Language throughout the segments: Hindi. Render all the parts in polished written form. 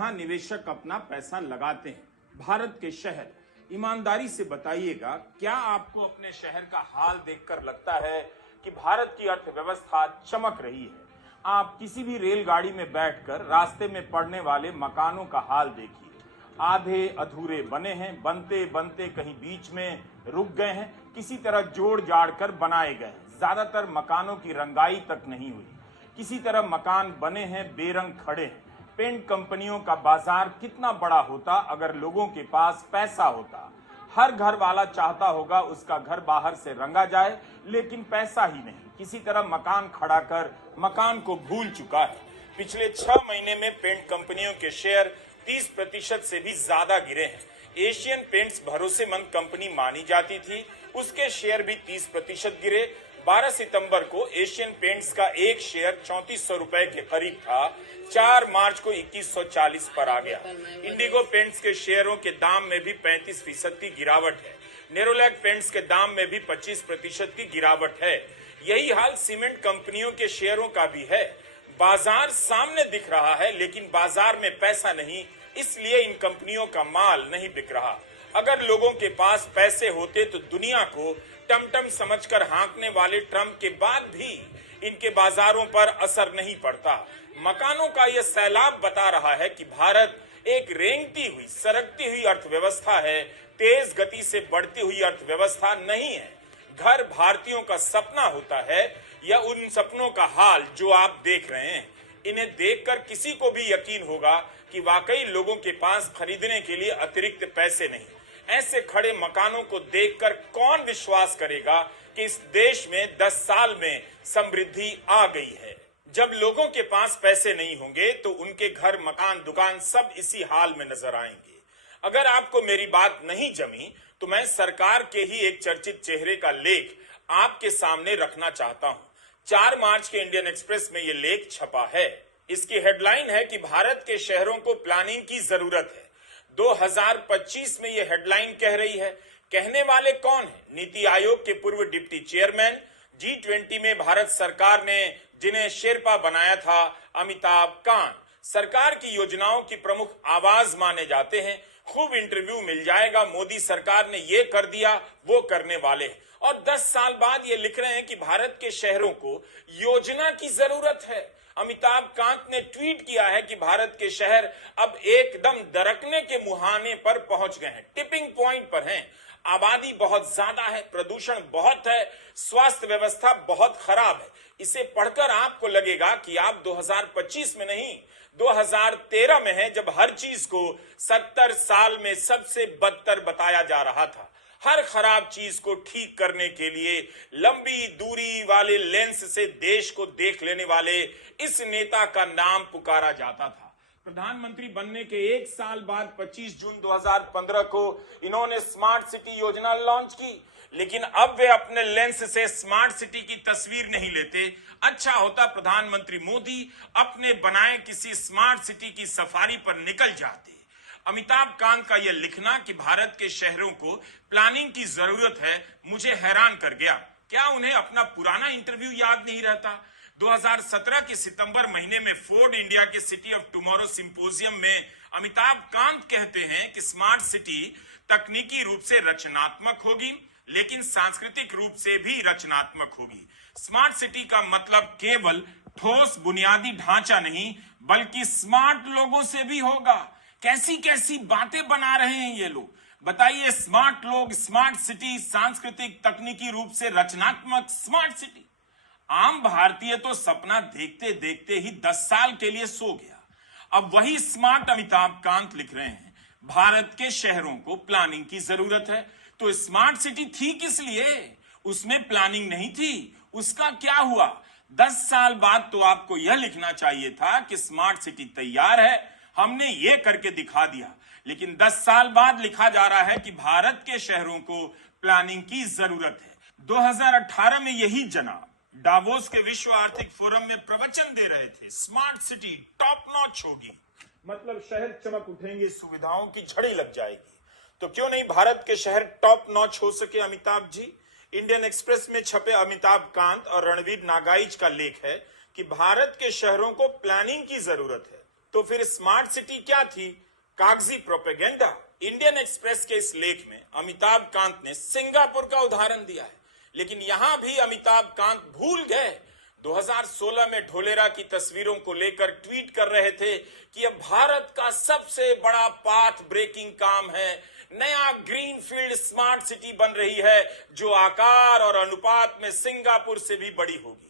जहां निवेशक अपना पैसा लगाते हैं। भारत के शहर, ईमानदारी से बताइएगा, क्या आपको अपने शहर का हाल देखकर लगता है कि भारत की अर्थव्यवस्था चमक रही है? आप किसी भी रेलगाड़ी में बैठकर रास्ते में पड़ने वाले मकानों का हाल देखिए। आधे अधूरे बने हैं, बनते बनते कहीं बीच में रुक गए हैं, किसी तरह जोड़ जाड़ कर बनाए गए हैं। ज्यादातर मकानों की रंगाई तक नहीं हुई, किसी तरह मकान बने हैं, बेरंग खड़े हैं। पेंट कंपनियों का बाजार कितना बड़ा होता अगर लोगों के पास पैसा होता। हर घर वाला चाहता होगा उसका घर बाहर से रंगा जाए, लेकिन पैसा ही नहीं। किसी तरह मकान खड़ा कर मकान को भूल चुका है। पिछले 6 महीने में पेंट कंपनियों के शेयर 30% से भी ज्यादा गिरे हैं। एशियन पेंट्स भरोसेमंद कंपनी मानी जाती थी, उसके शेयर भी 30% गिरे। 12 सितंबर को एशियन पेंट्स का एक शेयर 3400 रुपए के करीब था, 4 मार्च को 2140 पर आ गया। इंडिगो पेंट्स के शेयरों के दाम में भी 35% की गिरावट है। नेरोलैक पेंट्स के दाम में भी 25% की गिरावट है। यही हाल सीमेंट कंपनियों के शेयरों का भी है। बाजार सामने दिख रहा है, लेकिन बाजार में पैसा नहीं, इसलिए इन कंपनियों का माल नहीं बिक रहा। अगर लोगों के पास पैसे होते तो दुनिया को टमटम समझकर हाँकने वाले ट्रंप के बाद भी इनके बाजारों पर असर नहीं पड़ता। मकानों का यह सैलाब बता रहा है कि भारत एक रेंगती हुई, सरकती हुई अर्थव्यवस्था है, तेज गति से बढ़ती हुई अर्थव्यवस्था नहीं है। घर भारतीयों का सपना होता है या उन सपनों का हाल जो आप देख रहे हैं। इन्हें देखकर किसी को भी यकीन होगा कि वाकई लोगों के पास खरीदने के लिए अतिरिक्त पैसे नहीं। ऐसे खड़े मकानों को देखकर कौन विश्वास करेगा कि इस देश में 10 साल में समृद्धि आ गई है। जब लोगों के पास पैसे नहीं होंगे तो उनके घर, मकान, दुकान सब इसी हाल में नजर आएंगे। अगर आपको मेरी बात नहीं जमी तो मैं सरकार के ही एक चर्चित चेहरे का लेख आपके सामने रखना चाहता हूं। 4 मार्च के इंडियन एक्सप्रेस में यह लेख छपा है। इसकी हेडलाइन है कि भारत के शहरों को प्लानिंग की जरूरत है। 2025 में यह हेडलाइन कह रही है। कहने वाले कौन है? नीति आयोग के पूर्व डिप्टी चेयरमैन, G20 में भारत सरकार ने जिन्हें शेरपा बनाया था, अमिताभ कांत। सरकार की योजनाओं की प्रमुख आवाज माने जाते हैं। खूब इंटरव्यू मिल जाएगा, मोदी सरकार ने ये कर दिया, वो करने वाले। और 10 साल बाद ये लिख रहे हैं कि भारत के शहरों को योजना की जरूरत है। अमिताभ कांत ने ट्वीट किया है कि भारत के शहर अब एकदम दरकने के मुहाने पर पहुंच गए हैं, टिपिंग पॉइंट पर हैं। आबादी बहुत ज्यादा है, प्रदूषण बहुत है, स्वास्थ्य व्यवस्था बहुत खराब है। इसे पढ़कर आपको लगेगा कि आप 2025 में नहीं, 2013 में है, जब हर चीज को 70 साल में सबसे बदतर बताया जा रहा था। हर खराब चीज को ठीक करने के लिए लंबी दूरी वाले लेंस से देश को देख लेने वाले इस नेता का नाम पुकारा जाता था। प्रधानमंत्री बनने के 1 साल बाद 25 जून 2015 को इन्होंने स्मार्ट सिटी योजना लॉन्च की, लेकिन अब वे अपने लेंस से स्मार्ट सिटी की तस्वीर नहीं लेते। अच्छा होता प्रधानमंत्री मोदी अपने बनाए किसी स्मार्ट सिटी की सफारी पर निकल जाते। अमिताभ कांत का यह लिखना कि भारत के शहरों को प्लानिंग की जरूरत है मुझे हैरान कर गया। क्या उन्हें अपना पुराना इंटरव्यू याद नहीं रहता? 2017 के सितंबर महीने में फोर्ड इंडिया के सिटी ऑफ टुमारो सिंपोजियम में अमिताभ कांत कहते हैं कि स्मार्ट सिटी तकनीकी रूप से रचनात्मक होगी, लेकिन सांस्कृतिक रूप से भी रचनात्मक होगी। स्मार्ट सिटी का मतलब केवल ठोस बुनियादी ढांचा नहीं, बल्कि स्मार्ट लोगों से भी होगा। कैसी कैसी बातें बना रहे हैं ये लोग। बताइए, स्मार्ट लोग, स्मार्ट सिटी, सांस्कृतिक, तकनीकी रूप से रचनात्मक स्मार्ट सिटी। आम भारतीय तो सपना देखते देखते ही 10 साल के लिए सो गया। अब वही स्मार्ट अमिताभ कांत लिख रहे हैं, भारत के शहरों को प्लानिंग की जरूरत है। तो स्मार्ट सिटी थी किस लिए? उसमें प्लानिंग नहीं थी। उसका क्या हुआ? 10 साल बाद तो आपको यह लिखना चाहिए था कि स्मार्ट सिटी तैयार है, हमने ये करके दिखा दिया। लेकिन 10 साल बाद लिखा जा रहा है कि भारत के शहरों को प्लानिंग की जरूरत है। 2018 में यही जनाब डावोस के विश्व आर्थिक फोरम में प्रवचन दे रहे थे, स्मार्ट सिटी टॉप नॉच होगी, मतलब शहर चमक उठेंगे, सुविधाओं की झड़ी लग जाएगी। तो क्यों नहीं भारत के शहर टॉप नॉच हो सके? अमिताभ जी, इंडियन एक्सप्रेस में छपे अमिताभ कांत और रणवीर नागाइच का लेख है कि भारत के शहरों को प्लानिंग की जरूरत है। तो फिर स्मार्ट सिटी क्या थी? कागजी प्रोपेगेंडा। इंडियन एक्सप्रेस के इस लेख में अमिताभ कांत ने सिंगापुर का उदाहरण दिया है, लेकिन यहां भी अमिताभ कांत भूल गए। 2016 में ढोलेरा की तस्वीरों को लेकर ट्वीट कर रहे थे कि यह भारत का सबसे बड़ा पाथ ब्रेकिंग काम है। नया ग्रीनफील्ड स्मार्ट सिटी बन रही है जो आकार और अनुपात में सिंगापुर से भी बड़ी होगी।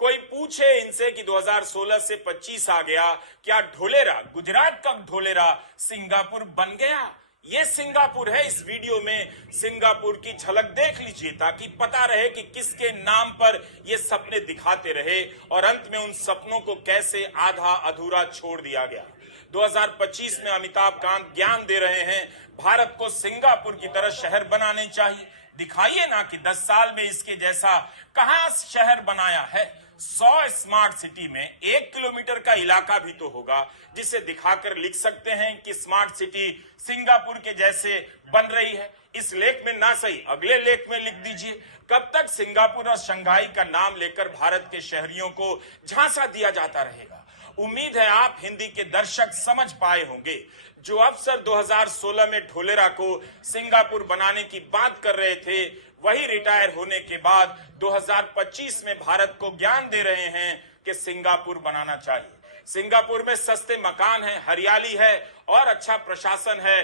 कोई पूछे इनसे कि 2016 से 25 आ गया, क्या ढोलेरा, गुजरात का ढोलेरा सिंगापुर बन गया? ये सिंगापुर है। इस वीडियो में सिंगापुर की झलक देख लीजिए ताकि पता रहे कि किसके नाम पर ये सपने दिखाते रहे और अंत में उन सपनों को कैसे आधा अधूरा छोड़ दिया गया। 2025 में अमिताभ कांत ज्ञान दे रहे हैं, भारत को सिंगापुर की तरह शहर बनाने चाहिए। दिखाइए ना कि 10 साल में इसके जैसा कहां शहर बनाया है। 100 स्मार्ट सिटी में 1 किलोमीटर का इलाका भी तो होगा जिसे दिखाकर लिख सकते हैं कि स्मार्ट सिटी सिंगापुर के जैसे बन रही है। इस लेख में ना सही अगले लेख में लिख दीजिए। कब तक सिंगापुर और शंघाई का नाम लेकर भारत के शहरियों को झांसा दिया जाता रहेगा? उम्मीद है आप हिंदी के दर्शक समझ पाए होंगे। जो अफसर 2016 में ढोलेरा को सिंगापुर बनाने की बात कर रहे थे, वही रिटायर होने के बाद 2025 में भारत को ज्ञान दे रहे हैं कि सिंगापुर बनाना चाहिए। सिंगापुर में सस्ते मकान हैं, हरियाली है और अच्छा प्रशासन है।